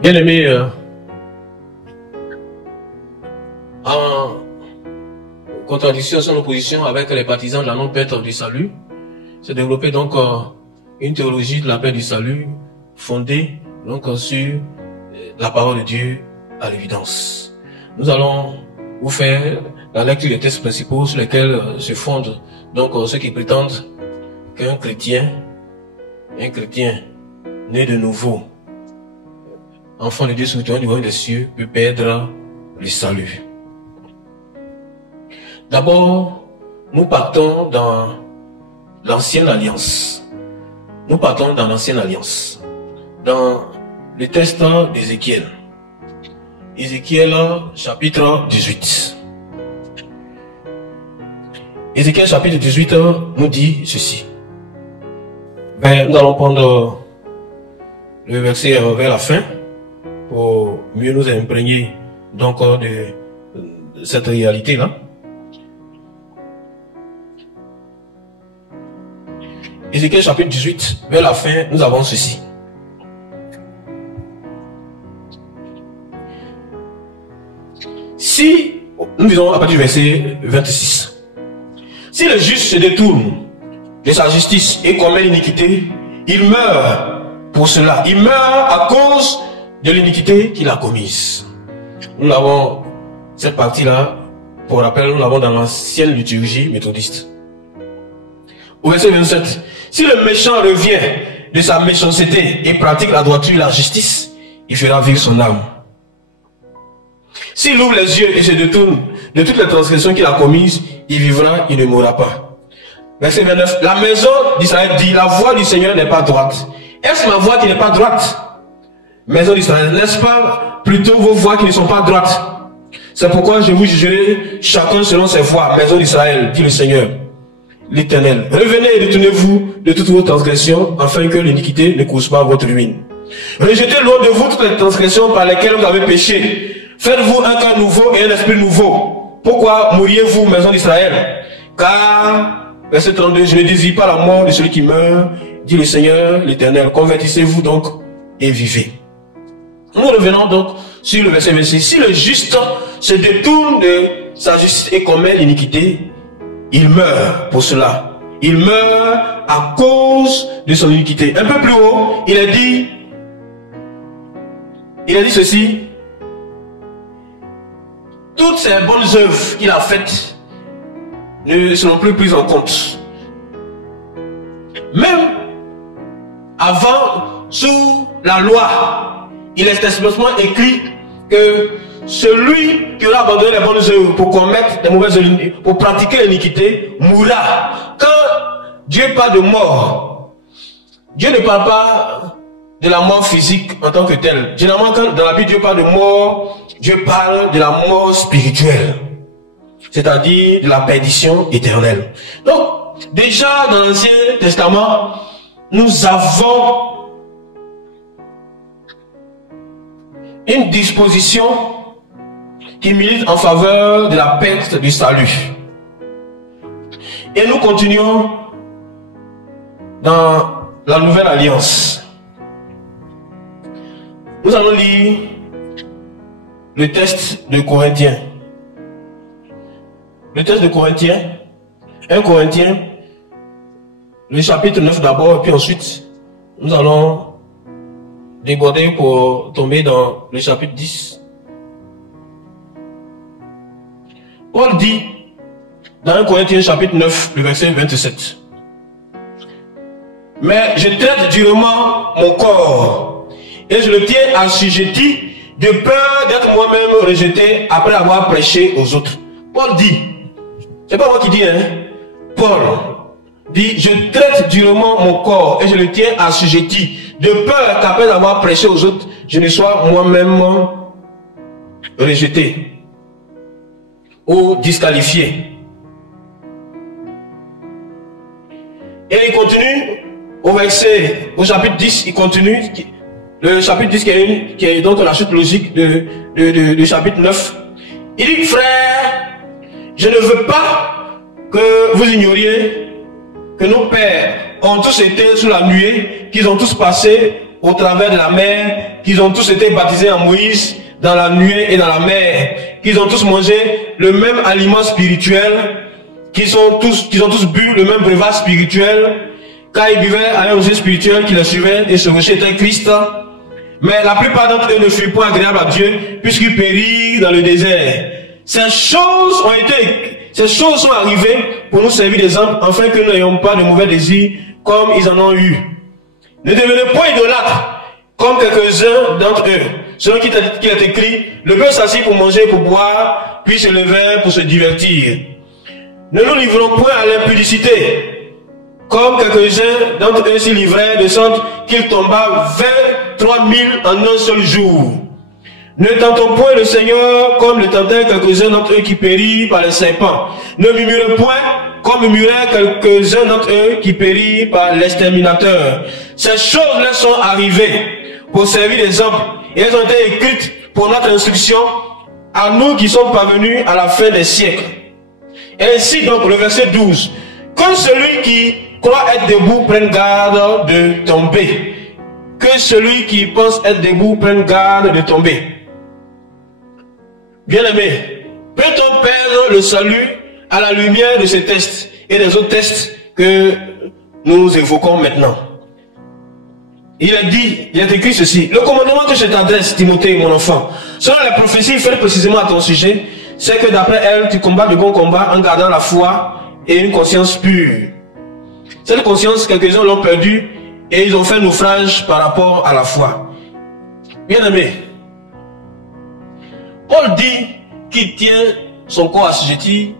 Bien-aimés, en contradiction, son opposition avec les partisans de la non-perte du salut, s'est développée donc une théologie de la paix du salut fondée donc sur la parole de Dieu à l'évidence. Nous allons vous faire la lecture des textes principaux sur lesquels se fondent donc ceux qui prétendent qu'un chrétien né de nouveau, enfant de Dieu sous le trône du royaume des cieux, peut perdre le salut. D'abord, nous partons dans l'ancienne alliance. Nous partons dans l'ancienne alliance. Dans le texte d'Ézéchiel. Ézéchiel chapitre 18. Ézéchiel chapitre 18 nous dit ceci. Nous allons prendre le verset vers la fin pour mieux nous imprégner donc de cette réalité-là. Ézéchiel chapitre 18, vers la fin, nous avons ceci. Si, nous disons à partir du verset 26, si le juste se détourne de sa justice et commet l'iniquité, il meurt pour cela. Il meurt à cause de l'iniquité qu'il a commise. Nous l'avons, cette partie-là, pour rappel, nous l'avons dans l'ancienne liturgie méthodiste. Au verset 27, si le méchant revient de sa méchanceté et pratique la droiture et la justice, il fera vivre son âme. S'il ouvre les yeux et se détourne de toutes les transgressions qu'il a commises, il vivra, il ne mourra pas. Verset 29, la maison d'Israël dit, la voie du Seigneur n'est pas droite. Est-ce ma voie qui n'est pas droite? Maison d'Israël, n'est-ce pas plutôt vos voies qui ne sont pas droites? C'est pourquoi je vous jugerai chacun selon ses voies, maison d'Israël, dit le Seigneur, l'Éternel. Revenez et détournez-vous de toutes vos transgressions, afin que l'iniquité ne cause pas votre ruine. Rejetez loin de vous toutes les transgressions par lesquelles vous avez péché. Faites-vous un cœur nouveau et un esprit nouveau. Pourquoi mourriez-vous, maison d'Israël? Car, verset 32, je ne désire pas la mort de celui qui meurt, dit le Seigneur, l'Éternel. Convertissez-vous donc et vivez. Nous revenons donc sur le verset 26. Si le juste se détourne de sa justice et commet l'iniquité, il meurt pour cela. Il meurt à cause de son iniquité. Un peu plus haut, il a dit ceci. Toutes ces bonnes œuvres qu'il a faites ne seront plus prises en compte. Même avant, sous la loi, il est expressément écrit que celui qui aura abandonné les bonnes œuvres pour commettre des mauvaises œuvres, pour pratiquer l'iniquité, mourra. Quand Dieu parle de mort, Dieu ne parle pas de la mort physique en tant que telle. Généralement, quand dans la Bible Dieu parle de mort, Dieu parle de la mort spirituelle, c'est-à-dire de la perdition éternelle. Donc, déjà dans l'Ancien Testament, nous avons une disposition qui milite en faveur de la perte du salut. Et nous continuons dans la Nouvelle Alliance. Nous allons lire le texte de Corinthiens. Le texte de Corinthiens, 1 Corinthiens, le chapitre 9 d'abord, et puis ensuite, nous allons déborder pour tomber dans le chapitre 10. Paul dit, dans 1 Corinthiens chapitre 9, le verset 27, « Mais je traite durement mon corps, et je le tiens assujetti, de peur d'être moi-même rejeté après avoir prêché aux autres. » Paul dit, c'est pas moi qui dis, hein. Paul dit, je traite durement mon corps et je le tiens assujetti, de peur qu'après avoir prêché aux autres, je ne sois moi-même rejeté ou disqualifié. Et il continue au chapitre 10, il continue. Le chapitre 10 qui est donc la chute logique du chapitre 9. Il dit, frère, je ne veux pas que vous ignoriez que nos pères ont tous été sous la nuée, qu'ils ont tous passé au travers de la mer, qu'ils ont tous été baptisés en Moïse, dans la nuée et dans la mer, qu'ils ont tous mangé le même aliment spirituel, qu'ils ont tous bu le même breuvage spirituel, car ils buvaient à un rocher spirituel qui les suivait, et ce rocher était Christ. Mais la plupart d'entre eux ne furent pas agréables à Dieu, puisqu'ils périrent dans le désert. Ces choses sont arrivées pour nous servir d'exemple, afin que nous n'ayons pas de mauvais désirs comme ils en ont eu. Ne devenez pas idolâtres, comme quelques-uns d'entre eux. Selon qui est écrit, le peuple s'assit pour manger, pour boire, puis se lever pour se divertir. Ne nous livrons point à l'impudicité, comme quelques-uns d'entre eux s'y livraient, de sorte qu'il tomba 23 000 en un seul jour. Ne tentons point le Seigneur comme le tentaient quelques-uns d'entre eux qui périrent par les serpents. Ne murmurez point comme murmuraient quelques-uns d'entre eux qui périrent par l'exterminateur. Ces choses-là sont arrivées pour servir d'exemple, et elles ont été écrites pour notre instruction, à nous qui sommes parvenus à la fin des siècles. Ainsi donc, le verset 12, que celui qui croit être debout prenne garde de tomber. Que celui qui pense être debout prenne garde de tomber. Bien-aimé, peut-on perdre le salut à la lumière de ces tests et des autres tests que nous évoquons maintenant? Il est écrit ceci: le commandement que je t'adresse, Timothée, mon enfant, selon les prophéties faites précisément à ton sujet, c'est que d'après elles, tu combats le bon combat en gardant la foi et une conscience pure. Cette conscience, quelques-uns l'ont perdue et ils ont fait naufrage par rapport à la foi. Bien-aimé, Paul dit qu'il tient son corps assujetti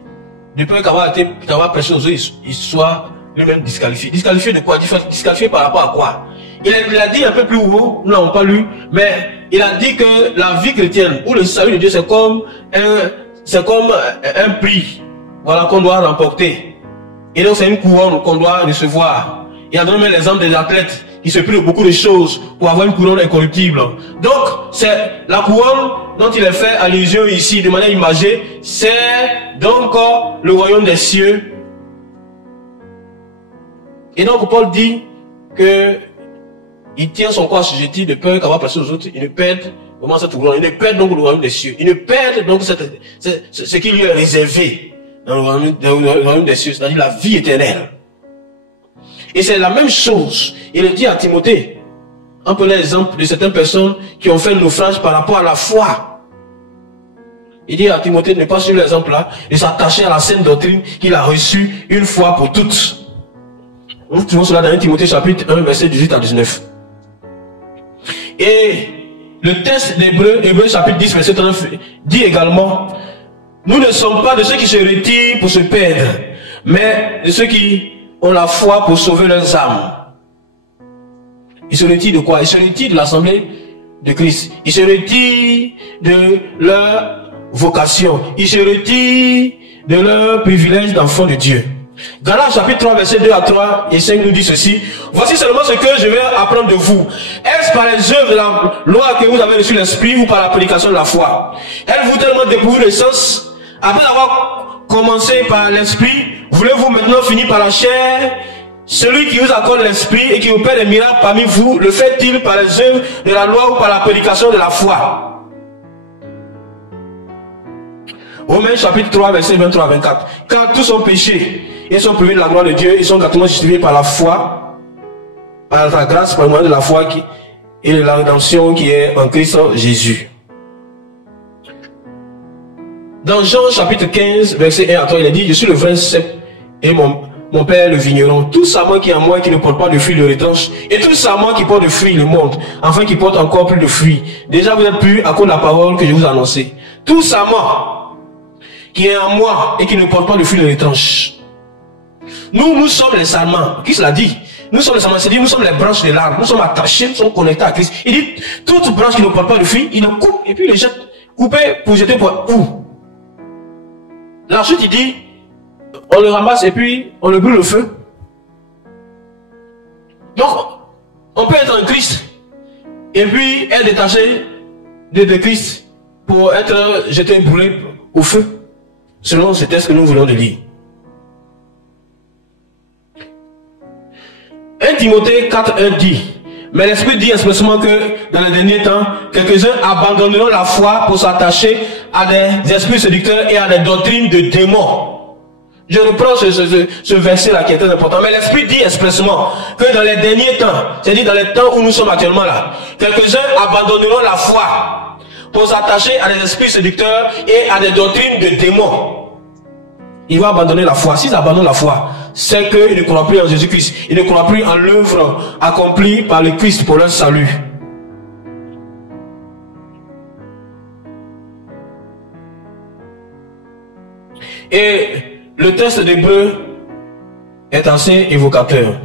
du peur qu'avoir prêché aux autres, il soit lui-même disqualifié. Disqualifié de quoi? Disqualifié par rapport à quoi? Il a dit un peu plus haut, nous n'avons pas lu, mais il a dit que la vie chrétienne ou le salut de Dieu, c'est comme un prix, voilà, qu'on doit remporter. Et donc c'est une couronne qu'on doit recevoir. Il a donné l'exemple des athlètes qui se privent de beaucoup de choses pour avoir une couronne incorruptible. Donc c'est la couronne dont il est fait allusion ici de manière imagée, c'est donc le royaume des cieux. Et donc Paul dit que il tient son corps assujetti de peur qu'avoir passé aux autres, il ne perd vraiment cette couronne, il ne perd donc le royaume des cieux, il ne perd donc ce qui lui est réservé dans le royaume des cieux, c'est-à-dire la vie éternelle. Et c'est la même chose, il le dit à Timothée, en prenant l'exemple de certaines personnes qui ont fait le naufrage par rapport à la foi. Il dit à Timothée de ne pas suivre l'exemple là, de s'attacher à la sainte doctrine qu'il a reçue une fois pour toutes. Nous trouvons cela dans 1 Timothée chapitre 1, verset 18 à 19. Et le texte d'Hébreu, Hébreu chapitre 10, verset 39, dit également, nous ne sommes pas de ceux qui se retirent pour se perdre, mais de ceux qui ont la foi pour sauver leurs âmes. Ils se retirent de quoi? Ils se retirent de l'assemblée de Christ. Ils se retirent de leur vocation. Ils se retirent de leur privilège d'enfant de Dieu. Galates chapitre 3, verset 2 à 3 et 5 nous dit ceci: voici seulement ce que je vais apprendre de vous. Est-ce par les œuvres de la loi que vous avez reçu l'esprit ou par la prédication de la foi? Êtes-vous tellement dépourvu de sens? Après avoir commencé par l'esprit, voulez-vous maintenant finir par la chair? Celui qui vous accorde l'esprit et qui opère des miracles parmi vous, le fait-il par les œuvres de la loi ou par la prédication de la foi? Romains chapitre 3, verset 23 à 24. Car tous ont péché, ils sont privés de la gloire de Dieu, ils sont gratuitement justifiés par la foi, par la grâce, par le moyen de la foi et de la rédemption qui est en Christ Jésus. Dans Jean chapitre 15, verset 1 à 3, il est dit: je suis le vrai cep et mon père le vigneron. Tout sarment qui est en moi qui ne porte pas de fruits le retranche, et tout sarment qui porte de fruits le montre, afin qu'il porte encore plus de fruits. Déjà vous êtes purs à cause de la parole que je vous ai annoncée. Tout sarment qui est en moi et qui ne porte pas de fruits le retranche. Nous sommes les sarments. Qui l'a dit? Nous sommes les sarments, c'est-à-dire nous sommes les branches de l'arbre. Nous sommes attachés, nous sommes connectés à Christ. Il dit, toute branche qui ne porte pas de fruits, il nous coupe et puis il les jette. Couper pour jeter pour où? Ensuite il dit, on le ramasse et puis on le brûle au feu. Donc, on peut être en Christ et puis être détaché de Christ pour être jeté et brûlé au feu. Selon ce texte que nous voulons de lire. 1 Timothée 4, 1 dit: Mais l'Esprit dit expressément que dans les derniers temps, quelques-uns abandonneront la foi pour s'attacher à des esprits séducteurs et à des doctrines de démons. Je reprends ce verset-là qui est très important. Mais l'Esprit dit expressément que dans les derniers temps, c'est-à-dire dans les temps où nous sommes actuellement là, quelques-uns abandonneront la foi pour s'attacher à des esprits séducteurs et à des doctrines de démons. Ils vont abandonner la foi. S'ils abandonnent la foi, c'est qu'ils ne croient plus en Jésus-Christ. Ils ne croient plus en l'œuvre accomplie par le Christ pour leur salut. Et le texte d'Hébreu est assez évocateur.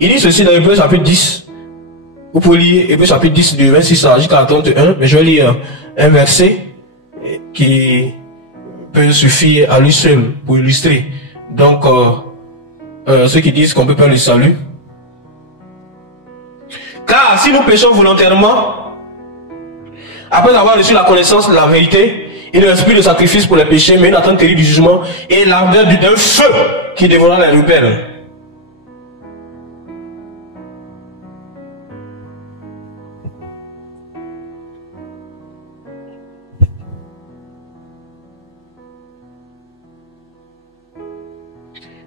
Il dit ceci dans Hébreu chapitre 10. Vous pouvez lire Hébreu chapitre 10 du 26 jusqu'à 31. Mais je vais lire un verset qui peut suffire à lui seul pour illustrer. Donc, ceux qui disent qu'on peut perdre le salut. Car si nous péchons volontairement, après avoir reçu la connaissance de la vérité, il ne reste plus de sacrifice pour les péchés, mais une attente terrible du jugement et l'ardeur d'un feu qui dévorera les rebelles.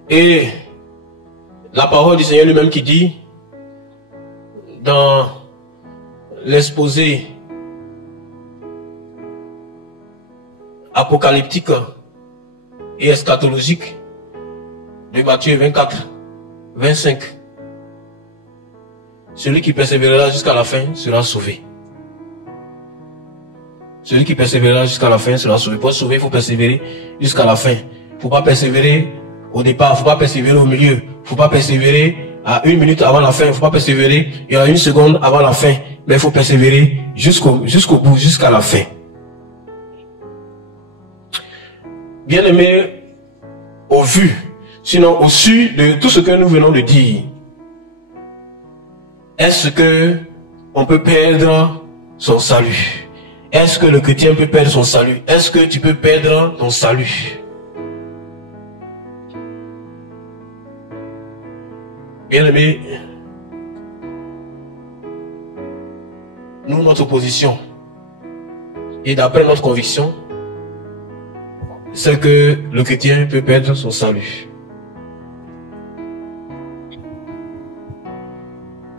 Et la parole du Seigneur lui-même qui dit dans l'exposé apocalyptique et eschatologique de Matthieu 24, 25. Celui qui persévérera jusqu'à la fin sera sauvé. Celui qui persévérera jusqu'à la fin sera sauvé. Pour être sauvé, il faut persévérer jusqu'à la fin. Il ne faut pas persévérer au départ, il ne faut pas persévérer au milieu. Il ne faut pas persévérer à 1 minute avant la fin. Il ne faut pas persévérer à 1 seconde avant la fin. Mais il faut persévérer jusqu'au bout, jusqu'à la fin. Bien-aimés, au vu, sinon au su de tout ce que nous venons de dire, est-ce que on peut perdre son salut? Est-ce que le chrétien peut perdre son salut? Est-ce que tu peux perdre ton salut? Bien-aimés, nous, notre position, et d'après notre conviction, c'est que le chrétien peut perdre son salut.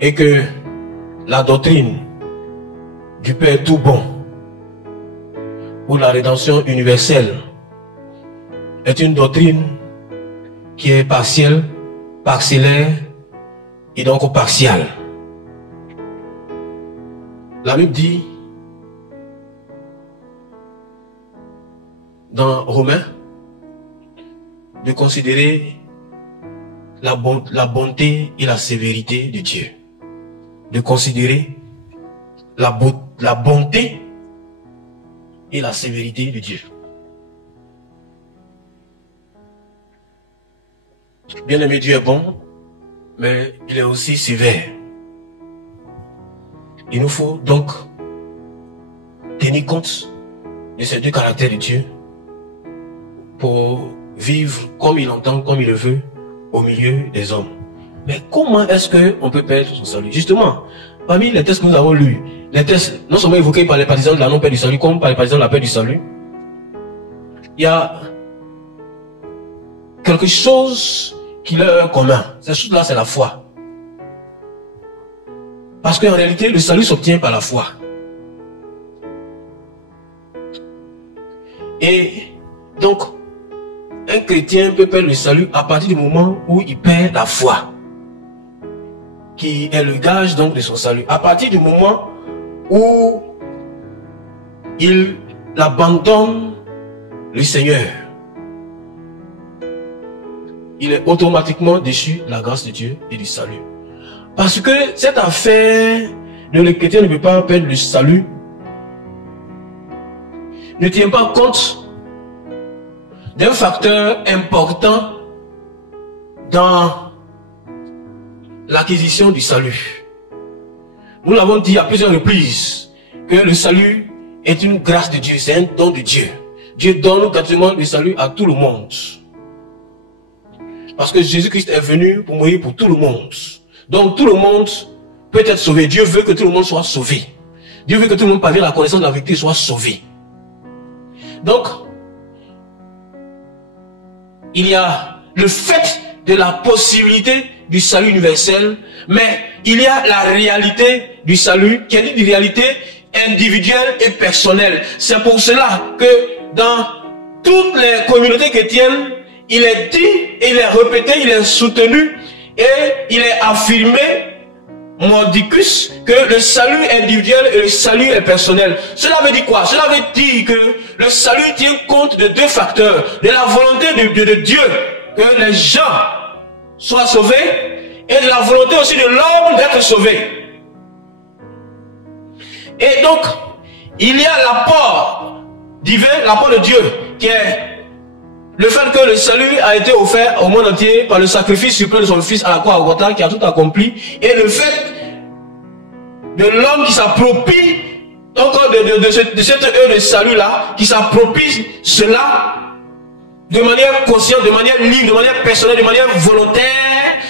Et que la doctrine du Père tout bon pour la rédemption universelle est une doctrine qui est partielle, parcellaire et donc partiale. La Bible dit dans Romains de considérer la bonté et la sévérité de Dieu. De considérer la bonté et la sévérité de Dieu. Bien-aimé, Dieu est bon, mais il est aussi sévère. Il nous faut donc tenir compte de ces deux caractères de Dieu pour vivre comme il entend, comme il le veut, au milieu des hommes. Mais comment est-ce qu'on peut perdre son salut? Justement, parmi les textes que nous avons lus, les textes non seulement évoqués par les partisans de la non-paix du salut, comme par les partisans de la paix du salut, il y a quelque chose qui leur est commun. Cette chose-là, c'est la foi. Parce qu'en réalité, le salut s'obtient par la foi. Et donc, un chrétien peut perdre le salut à partir du moment où il perd la foi, qui est le gage donc de son salut. À partir du moment où il abandonne le Seigneur, il est automatiquement déchu de la grâce de Dieu et du salut. Parce que cette affaire de le chrétien ne peut pas perdre le salut, ne tient pas compte d'un facteur important dans l'acquisition du salut. Nous l'avons dit à plusieurs reprises que le salut est une grâce de Dieu, c'est un don de Dieu. Dieu donne gratuitement le salut à tout le monde. Parce que Jésus-Christ est venu pour mourir pour tout le monde. Donc tout le monde peut être sauvé. Dieu veut que tout le monde soit sauvé. Dieu veut que tout le monde, par la connaissance de la vérité, soit sauvé. Donc, il y a le fait de la possibilité du salut universel, mais il y a la réalité du salut, qui est une réalité individuelle et personnelle. C'est pour cela que dans toutes les communautés chrétiennes, il est dit, il est répété, il est soutenu et il est affirmé, mordicus, que le salut individuel et le salut est personnel. Cela veut dire quoi? Cela veut dire que le salut tient compte de deux facteurs, de la volonté de Dieu, que les gens soient sauvés, et de la volonté aussi de l'homme d'être sauvé. Et donc, il y a l'apport divin, l'apport de Dieu, qui est le fait que le salut a été offert au monde entier par le sacrifice suprême de son fils à la croix à Golgotha, qui a tout accompli, et le fait de l'homme qui s'approprie encore de cette œuvre de salut là, qui s'approprie cela de manière consciente, de manière libre, de manière personnelle, de manière volontaire,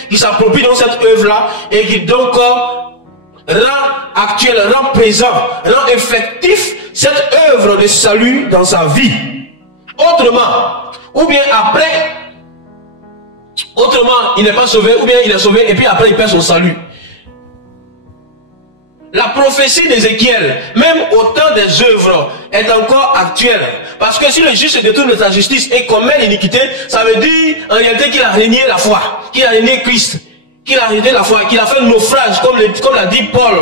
qui s'approprie dans cette œuvre là, et qui donc rend actuel, rend présent, rend effectif cette œuvre de salut dans sa vie. Autrement, ou bien après, autrement, il n'est pas sauvé, ou bien il est sauvé, et puis après il perd son salut. La prophétie d'Ézéchiel, même au temps des œuvres, est encore actuelle. Parce que si le juste se détourne de sa justice et commet l'iniquité, ça veut dire en réalité qu'il a régné la foi, qu'il a régné Christ, qu'il a régné la foi, qu'il a fait un naufrage, comme l'a dit Paul,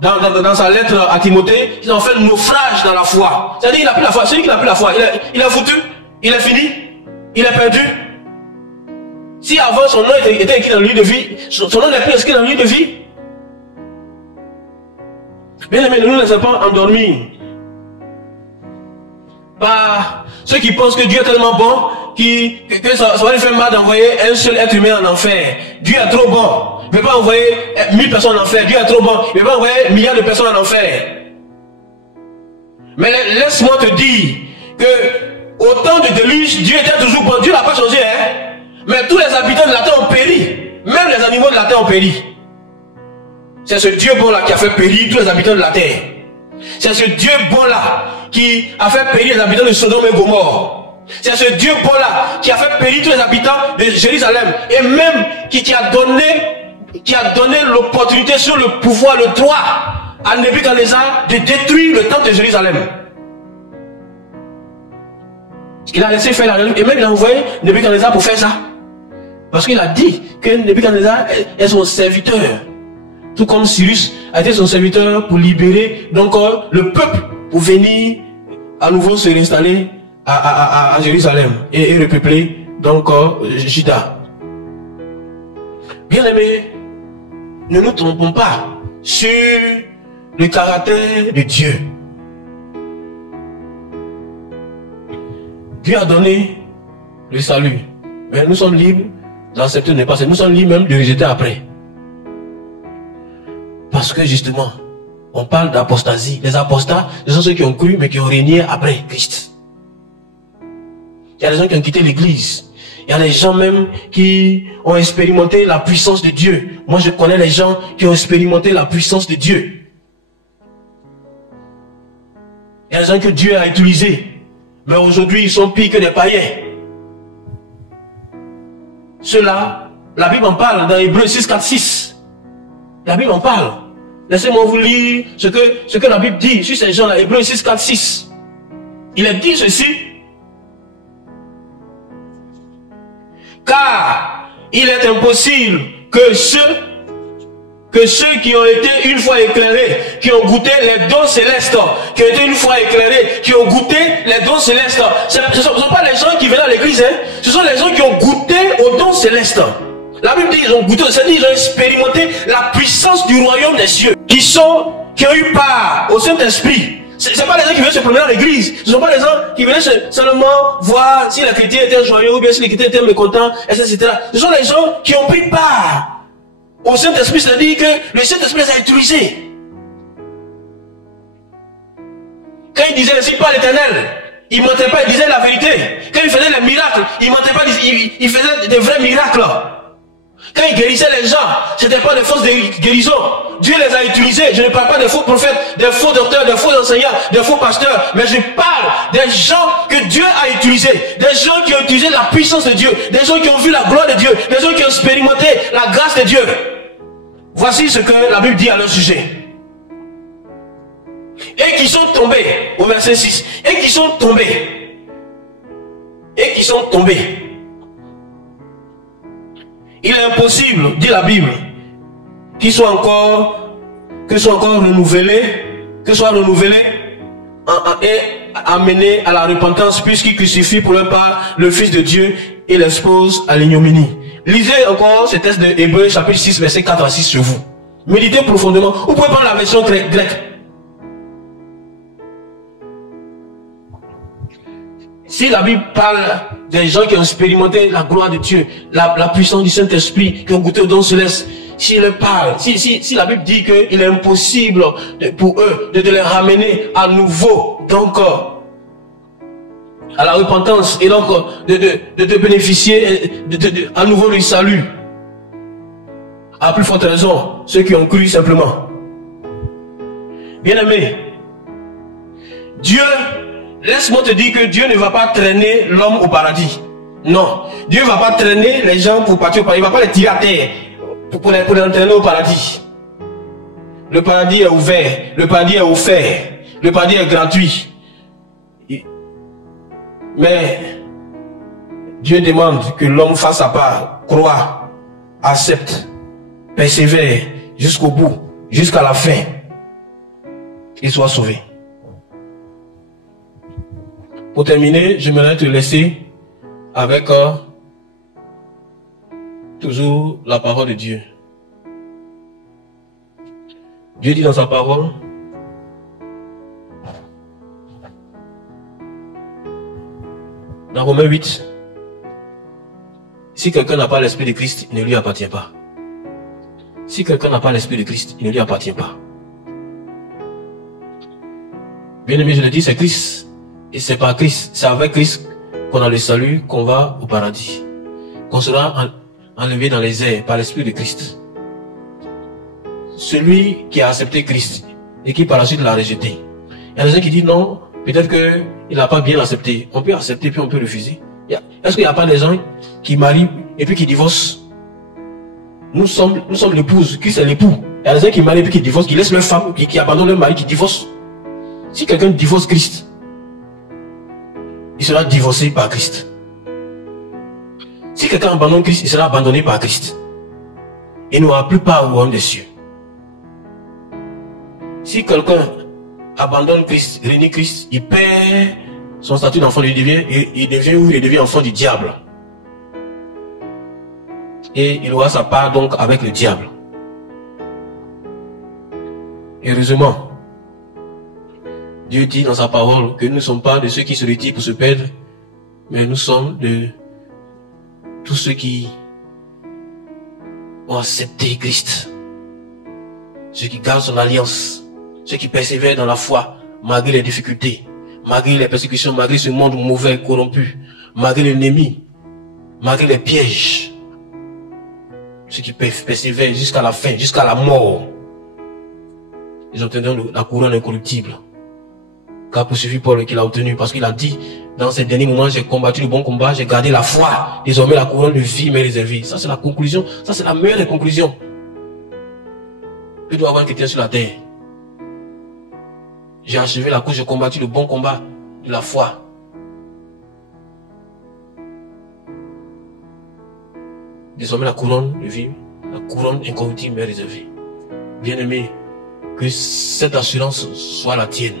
dans sa lettre à Timothée, il a fait un naufrage dans la foi. C'est-à-dire qu'il n'a plus la foi. Celui qui n'a plus la foi, il a foutu, il a fini, il a perdu. Si avant son nom était écrit dans le livre de vie, son nom n'est plus écrit dans le livre de vie. Bien aimé, ne nous laissons pas endormir par ceux qui pensent que Dieu est tellement bon que ça va lui faire mal d'envoyer un seul être humain en enfer. Dieu est trop bon. Il ne veut pas envoyer 1000 personnes en enfer. Dieu est trop bon. Il ne veut pas envoyer milliards de personnes en enfer. Mais laisse-moi te dire que au temps de déluge, Dieu était toujours bon. Dieu n'a pas changé, hein. Mais tous les habitants de la terre ont péri. Même les animaux de la terre ont péri. C'est ce Dieu bon là qui a fait périr tous les habitants de la terre. C'est ce Dieu bon là qui a fait périr les habitants de Sodome et Gomorrhe. C'est ce Dieu bon là qui a fait périr tous les habitants de Jérusalem. Et même qui a donné l'opportunité sur le pouvoir, le droit à Nebuchadnezzar de détruire le temple de Jérusalem. Il a laissé faire et même il a envoyé Nebuchadnezzar pour faire ça. Parce qu'il a dit que Nebuchadnezzar est son serviteur. Tout comme Cyrus a été son serviteur pour libérer donc le peuple pour venir à nouveau se réinstaller à Jérusalem et repeupler donc Juda. Bien aimé, ne nous trompons pas sur le caractère de Dieu. Dieu a donné le salut, mais nous sommes libres d'accepter ou ne pas accepter. Nous sommes libres même de rejeter après. Parce que justement, on parle d'apostasie. Les apostats, ce sont ceux qui ont cru mais qui ont régné après Christ. Il y a des gens qui ont quitté l'église. Il y a des gens même qui ont expérimenté la puissance de Dieu. Moi, je connais les gens qui ont expérimenté la puissance de Dieu. Il y a des gens que Dieu a utilisés. Mais aujourd'hui, ils sont pires que des païens. Ceux-là, la Bible en parle dans Hébreux 6, 4, 6. La Bible en parle. Laissez-moi vous lire ce que la Bible dit sur ces gens-là. Hébreux 6, 4, 6. Il est dit ceci. Car il est impossible que ceux qui ont été une fois éclairés, qui ont goûté les dons célestes, qui ont été une fois éclairés, qui ont goûté les dons célestes, ce ne sont pas les gens qui viennent à l'église, hein. Ce sont les gens qui ont goûté aux dons célestes. La Bible dit qu'ils ont goûté, c'est-à-dire qu'ils ont expérimenté la puissance du royaume des cieux, qui ont eu part au Saint-Esprit. Ce ne sont pas les gens qui viennent se promener dans l'église. Ce ne sont pas les gens qui viennent seulement voir si les chrétiens étaient joyeux ou bien si les chrétiens étaient mécontents, etc. Ce sont les gens qui ont pris part au Saint-Esprit, c'est-à-dire que le Saint-Esprit les a utilisés. Quand il disait ainsi par l'Éternel, il ne mentait pas, il disait la vérité. Quand il faisait les miracles, il ne mentait pas, il faisait des vrais miracles. Quand il guérissait les gens, ce n'était pas des fausses guérisons. Dieu les a utilisés. Je ne parle pas des faux prophètes, des faux docteurs, des faux enseignants, des faux pasteurs. Mais je parle des gens que Dieu a utilisés. Des gens qui ont utilisé la puissance de Dieu. Des gens qui ont vu la gloire de Dieu. Des gens qui ont expérimenté la grâce de Dieu. Voici ce que la Bible dit à leur sujet. Et qui sont tombés, au verset 6. Et qui sont tombés. Et qui sont tombés. Il est impossible, dit la Bible, que soit encore renouvelé, et amené à la repentance, puisqu'il crucifie pour leur part le Fils de Dieu et l'expose à l'ignominie. Lisez encore ce texte de Hébreux chapitre 6, verset 4 à 6 sur vous. Méditez profondément. Vous pouvez prendre la version grecque. Si la Bible parle des gens qui ont expérimenté la gloire de Dieu, la puissance du Saint-Esprit, qui ont goûté au don céleste, si la Bible dit qu'il est impossible pour eux de les ramener à nouveau, donc à la repentance, et donc de bénéficier à nouveau du salut, à plus forte raison, ceux qui ont cru simplement. Bien-aimé, Dieu, laisse-moi te dire que Dieu ne va pas traîner l'homme au paradis. Non. Dieu ne va pas traîner les gens pour partir au paradis. Il ne va pas les tirer à terre pour les entraîner au paradis. Le paradis est ouvert. Le paradis est offert. Le paradis est gratuit. Mais Dieu demande que l'homme fasse sa part, croit, accepte, persévère jusqu'au bout, jusqu'à la fin, et soit sauvé. Pour terminer, j'aimerais te laisser avec toujours la parole de Dieu. Dieu dit dans sa parole, dans Romains 8, si quelqu'un n'a pas l'Esprit de Christ, il ne lui appartient pas. Si quelqu'un n'a pas l'Esprit de Christ, il ne lui appartient pas. Bien aimé, je le dis, c'est Christ. Et c'est par Christ, c'est avec Christ qu'on a le salut, qu'on va au paradis. Qu'on sera enlevé dans les airs par l'Esprit de Christ. Celui qui a accepté Christ et qui par la suite l'a rejeté. Il y a des gens qui disent non, peut-être qu'il n'a pas bien accepté. On peut accepter puis on peut refuser. Est-ce qu'il n'y a pas des gens qui marient et puis qui divorcent? Nous sommes l'épouse, Christ est l'époux. Il y a des gens qui marient et puis qui divorcent, qui laissent leur femme, qui abandonnent leur mari, qui divorcent. Si quelqu'un divorce Christ, il sera divorcé par Christ. Si quelqu'un abandonne Christ, il sera abandonné par Christ. Il n'aura plus part au royaume des cieux. Si quelqu'un abandonne Christ, renie Christ, il perd son statut d'enfant, il devient enfant du diable. Et il aura sa part donc avec le diable. Heureusement, Dieu dit dans sa parole que nous ne sommes pas de ceux qui se retirent pour se perdre, mais nous sommes de tous ceux qui ont accepté Christ. Ceux qui gardent son alliance, ceux qui persévèrent dans la foi, malgré les difficultés, malgré les persécutions, malgré ce monde mauvais, corrompu, malgré l'ennemi, malgré les pièges. Ceux qui persévèrent jusqu'à la fin, jusqu'à la mort, ils obtiendront la couronne incorruptible. Qu'a poursuivi Paul qu'il a obtenu, parce qu'il a dit, dans ces derniers moments, j'ai combattu le bon combat, j'ai gardé la foi, désormais la couronne de vie m'est réservée. Ça c'est la conclusion, ça c'est la meilleure des conclusions. Il doit avoir un chrétien sur la terre. J'ai achevé la course, j'ai combattu le bon combat de la foi. Désormais la couronne de vie, la couronne incorruptible m'est réservée. Bien-aimé, que cette assurance soit la tienne.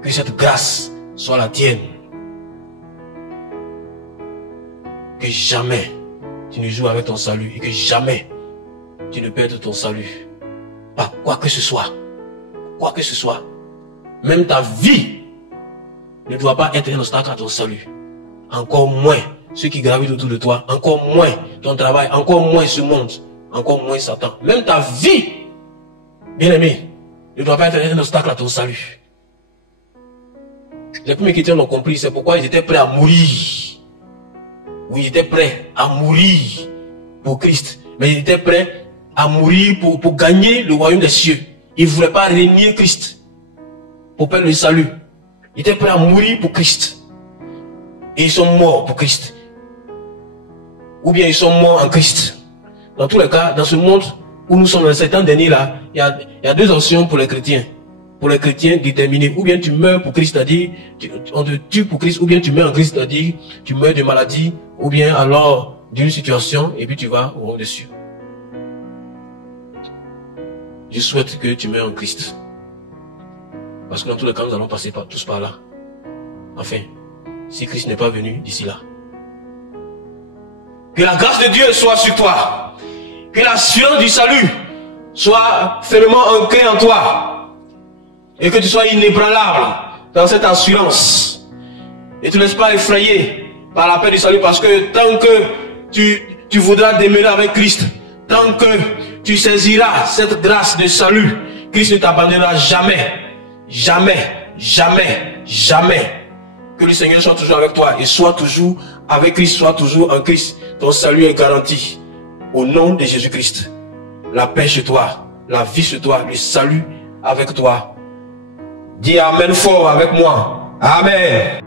Que cette grâce soit la tienne. Que jamais tu ne joues avec ton salut et que jamais tu ne perdes ton salut. Par quoi que ce soit. Quoi que ce soit. Même ta vie ne doit pas être un obstacle à ton salut. Encore moins ceux qui gravitent autour de toi. Encore moins ton travail. Encore moins ce monde. Encore moins Satan. Même ta vie, bien-aimé, ne doit pas être un obstacle à ton salut. Les premiers chrétiens l'ont compris, c'est pourquoi ils étaient prêts à mourir. Oui, ils étaient prêts à mourir pour Christ. Mais il était prêt à mourir pour gagner le royaume des cieux. Il ne voulait pas renier Christ pour perdre le salut. Il était prêt à mourir pour Christ. Et ils sont morts pour Christ. Ou bien ils sont morts en Christ. Dans tous les cas, dans ce monde où nous sommes dans ces temps derniers-là, il y a deux options pour les chrétiens. Pour les chrétiens déterminés. Ou bien tu meurs pour Christ, c'est-à-dire on te tue pour Christ, ou bien tu meurs en Christ, c'est-à-dire tu meurs de maladie, ou bien alors d'une situation, et puis tu vas au royaume des cieux. Je souhaite que tu meurs en Christ. Parce que dans tous les cas, nous allons passer tous par là. Enfin, si Christ n'est pas venu d'ici là. Que la grâce de Dieu soit sur toi. Que l'assurance du salut soit fermement ancrée en toi. Et que tu sois inébranlable dans cette assurance. Et tu ne laisses pas effrayer par la paix du salut. Parce que tant que tu voudras demeurer avec Christ, tant que tu saisiras cette grâce de salut, Christ ne t'abandonnera jamais. Jamais, jamais, jamais. Que le Seigneur soit toujours avec toi et soit toujours avec Christ, soit toujours en Christ. Ton salut est garanti. Au nom de Jésus-Christ. La paix chez toi, la vie chez toi, le salut avec toi. Dis Amen fort avec moi. Amen.